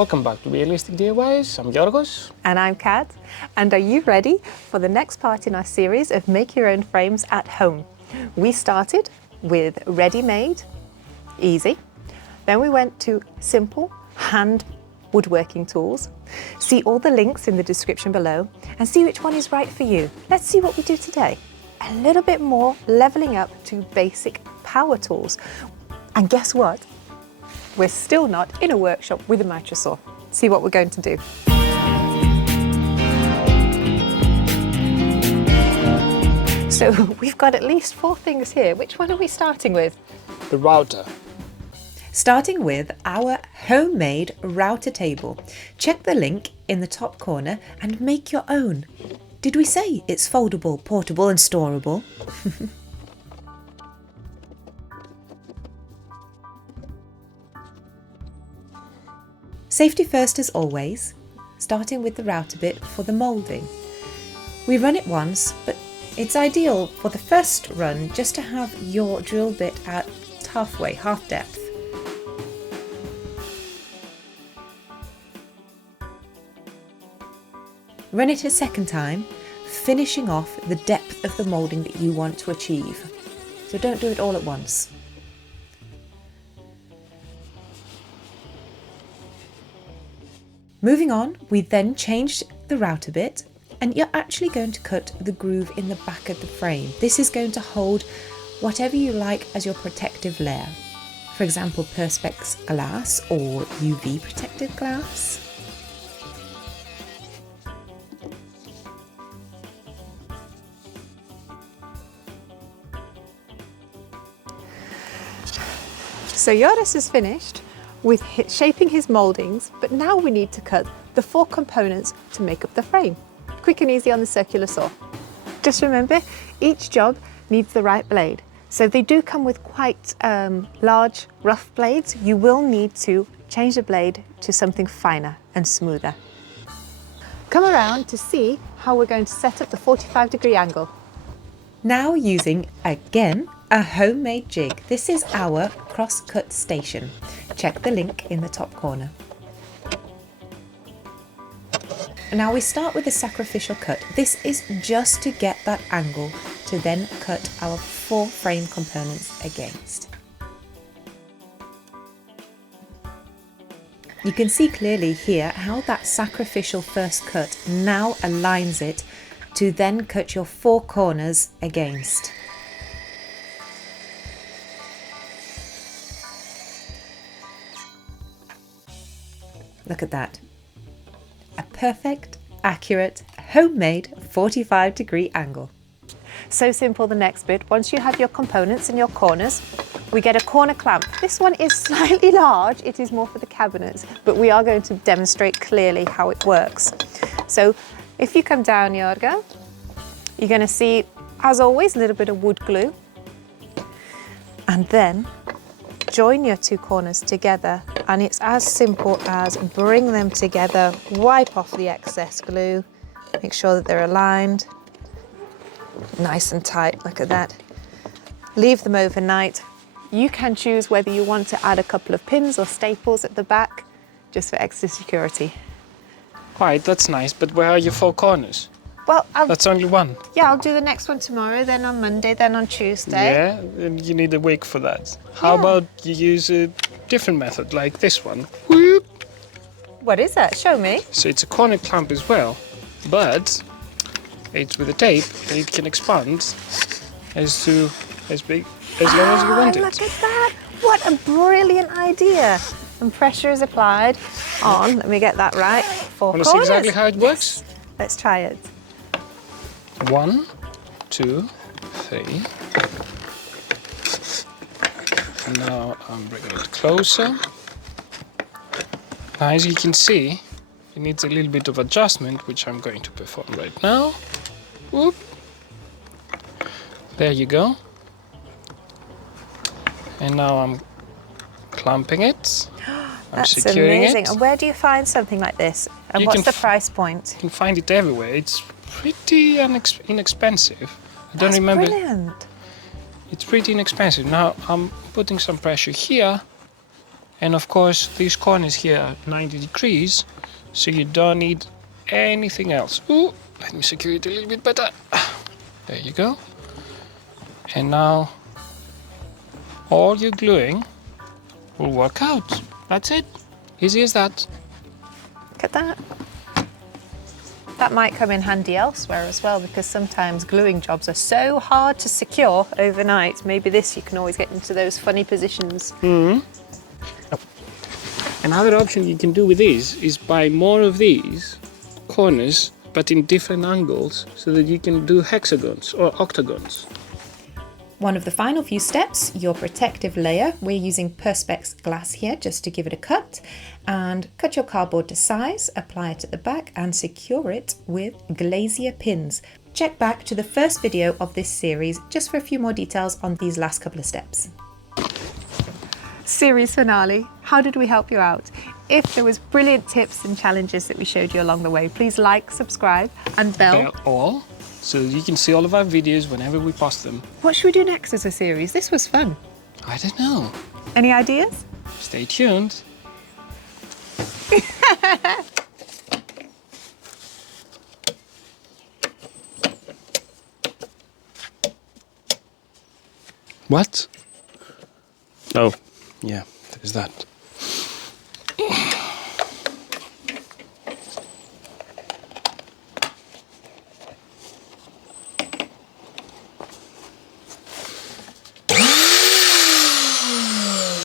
Welcome back to Realistic DIYs. I'm Yorgos. And I'm Kat. And are you ready for the next part in our series of Make Your Own Frames at Home? We started with ready-made, easy. Then we went to simple hand woodworking tools. See all the links in the description below and see which one is right for you. Let's see what we do today. A little bit more leveling up to basic power tools. And guess what? We're still not in a workshop with a mitre saw. See what we're going to do. So we've got at least 4 things here. Which one are we starting with? The router. Starting with our homemade router table. Check the link in the top corner and make your own. Did we say it's foldable, portable and storable? Safety first as always, starting with the router bit for the moulding. We run it once, but it's ideal for the first run just to have your drill bit at halfway, half depth. Run it a second time, finishing off the depth of the moulding that you want to achieve. So don't do it all at once. Moving on, we then changed the router bit and you're actually going to cut the groove in the back of the frame. This is going to hold whatever you like as your protective layer. For example, Perspex glass or UV protected glass. So Joris is finished with shaping his mouldings, but now we need to cut the 4 components to make up the frame. Quick and easy on the circular saw. Just remember, each job needs the right blade. So they do come with quite large, rough blades. You will need to change the blade to something finer and smoother. Come around to see how we're going to set up the 45-degree angle. Now using, again, a homemade jig. This is our cross-cut station. Check the link in the top corner. Now we start with a sacrificial cut. This is just to get that angle to then cut our 4 frame components against. You can see clearly here how that sacrificial first cut now aligns it to then cut your 4 corners against. Look at that. A perfect, accurate, homemade 45-degree angle. So simple the next bit. Once you have your components in your corners, we get a corner clamp. This one is slightly large. It is more for the cabinets, but we are going to demonstrate clearly how it works. So if you come down, Jorgo, you're going to see, as always, a little bit of wood glue. And then join your 2 corners together, and it's as simple as bring them together, wipe off the excess glue, make sure that they're aligned, nice and tight, look at that. Leave them overnight. You can choose whether you want to add a couple of pins or staples at the back, just for extra security. Right, that's nice, but where are your 4 corners? Well, That's only one. Yeah, I'll do the next one tomorrow, then on Monday, then on Tuesday. Yeah, and you need a week for that. How about you use a different method, like this one? Whoop. What is that? Show me. So it's a corner clamp as well, but it's with a tape and it can expand as big as long as you want it. Look at that! What a brilliant idea! And pressure is applied on, let me get that right, 4 corners. Want to see exactly how it works? Yes. Let's try it. 1, 2, 3. And now I'm bringing it closer. Now, as you can see, it needs a little bit of adjustment, which I'm going to perform right now. Whoop. There you go. And now I'm clamping it. I'm securing amazing. it. And where do you find something like this? And what's the price point? You can find it everywhere. It's pretty inexpensive. I don't That's remember. Brilliant. It's pretty inexpensive. Now I'm putting some pressure here And of course, these corners here are 90 degrees, so you don't need anything else. Ooh, let me secure it a little bit better. There you go. And now all your gluing will work out. That's it. Easy as that. Look at that. That might come in handy elsewhere as well, because sometimes gluing jobs are so hard to secure overnight. Maybe this, you can always get into those funny positions. Another option you can do with these is buy more of these corners, but in different angles, so that you can do hexagons or octagons. One of the final few steps, your protective layer. We're using Perspex glass here just to give it a cut, and cut your cardboard to size, apply it at the back and secure it with glazier pins. Check back to the first video of this series just for a few more details on these last couple of steps. Series finale. How did we help you out? If there was brilliant tips and challenges that we showed you along the way, please like, subscribe and bell All, so you can see all of our videos whenever we post them. What should we do next as a series? This was fun. I don't know. Any ideas? Stay tuned. What? Oh, yeah, there's that.